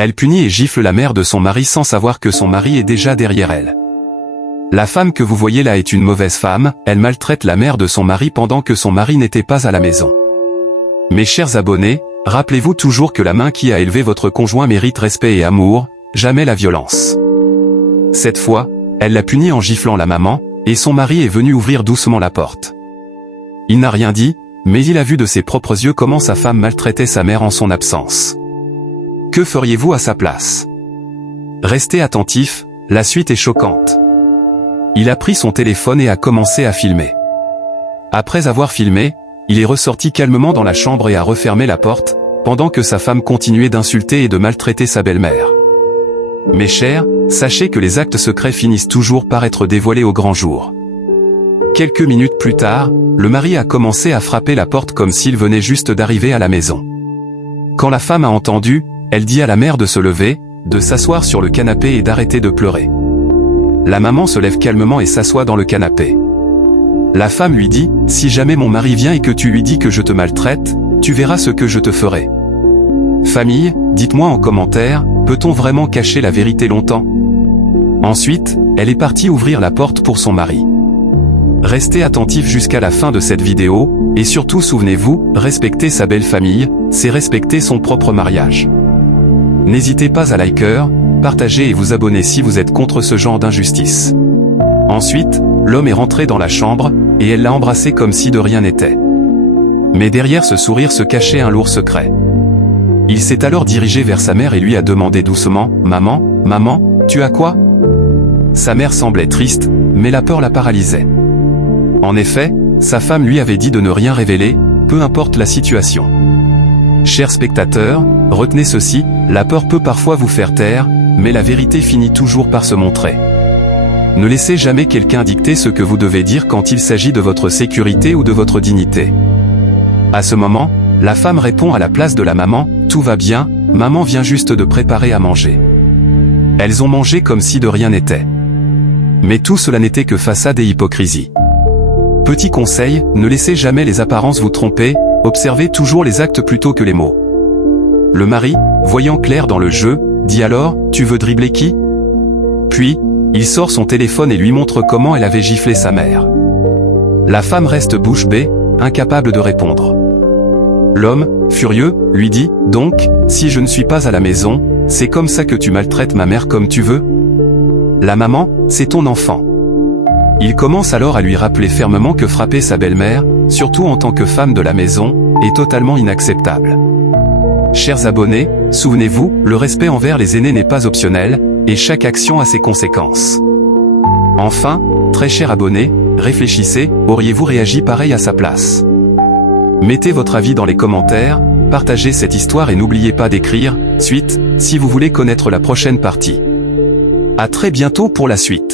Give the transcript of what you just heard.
Elle punit et gifle la mère de son mari sans savoir que son mari est déjà derrière elle. La femme que vous voyez là est une mauvaise femme, elle maltraite la mère de son mari pendant que son mari n'était pas à la maison. Mes chers abonnés, rappelez-vous toujours que la main qui a élevé votre conjoint mérite respect et amour, jamais la violence. Cette fois, elle l'a puni en giflant la maman, et son mari est venu ouvrir doucement la porte. Il n'a rien dit, mais il a vu de ses propres yeux comment sa femme maltraitait sa mère en son absence. Que feriez-vous à sa place? Restez attentif, la suite est choquante. Il a pris son téléphone et a commencé à filmer. Après avoir filmé, il est ressorti calmement dans la chambre et a refermé la porte, pendant que sa femme continuait d'insulter et de maltraiter sa belle-mère. Mes chers, sachez que les actes secrets finissent toujours par être dévoilés au grand jour. Quelques minutes plus tard, le mari a commencé à frapper la porte comme s'il venait juste d'arriver à la maison. Quand la femme a entendu, elle dit à la mère de se lever, de s'asseoir sur le canapé et d'arrêter de pleurer. La maman se lève calmement et s'assoit dans le canapé. La femme lui dit, « Si jamais mon mari vient et que tu lui dis que je te maltraite, tu verras ce que je te ferai. » Famille, dites-moi en commentaire, peut-on vraiment cacher la vérité longtemps? Ensuite, elle est partie ouvrir la porte pour son mari. Restez attentifs jusqu'à la fin de cette vidéo, et surtout souvenez-vous, respecter sa belle famille, c'est respecter son propre mariage. N'hésitez pas à liker, partager et vous abonner si vous êtes contre ce genre d'injustice. Ensuite, l'homme est rentré dans la chambre, et elle l'a embrassé comme si de rien n'était. Mais derrière ce sourire se cachait un lourd secret. Il s'est alors dirigé vers sa mère et lui a demandé doucement, « Maman, maman, tu as quoi ?» Sa mère semblait triste, mais la peur la paralysait. En effet, sa femme lui avait dit de ne rien révéler, peu importe la situation. Chers spectateurs, retenez ceci, la peur peut parfois vous faire taire, mais la vérité finit toujours par se montrer. Ne laissez jamais quelqu'un dicter ce que vous devez dire quand il s'agit de votre sécurité ou de votre dignité. À ce moment, la femme répond à la place de la maman, « Tout va bien, maman vient juste de préparer à manger. » Elles ont mangé comme si de rien n'était. Mais tout cela n'était que façade et hypocrisie. Petit conseil, ne laissez jamais les apparences vous tromper, observez toujours les actes plutôt que les mots. Le mari, voyant clair dans le jeu, dit alors, « Tu veux dribbler qui ?» Puis, il sort son téléphone et lui montre comment elle avait giflé sa mère. La femme reste bouche bée, incapable de répondre. L'homme, furieux, lui dit, « Donc, si je ne suis pas à la maison, c'est comme ça que tu maltraites ma mère comme tu veux ? La maman, c'est ton enfant. » Il commence alors à lui rappeler fermement que frapper sa belle-mère, surtout en tant que femme de la maison, est totalement inacceptable. Chers abonnés, souvenez-vous, le respect envers les aînés n'est pas optionnel, et chaque action a ses conséquences. Enfin, très chers abonnés, réfléchissez, auriez-vous réagi pareil à sa place? Mettez votre avis dans les commentaires, partagez cette histoire et n'oubliez pas d'écrire « Suite » si vous voulez connaître la prochaine partie. À très bientôt pour la suite.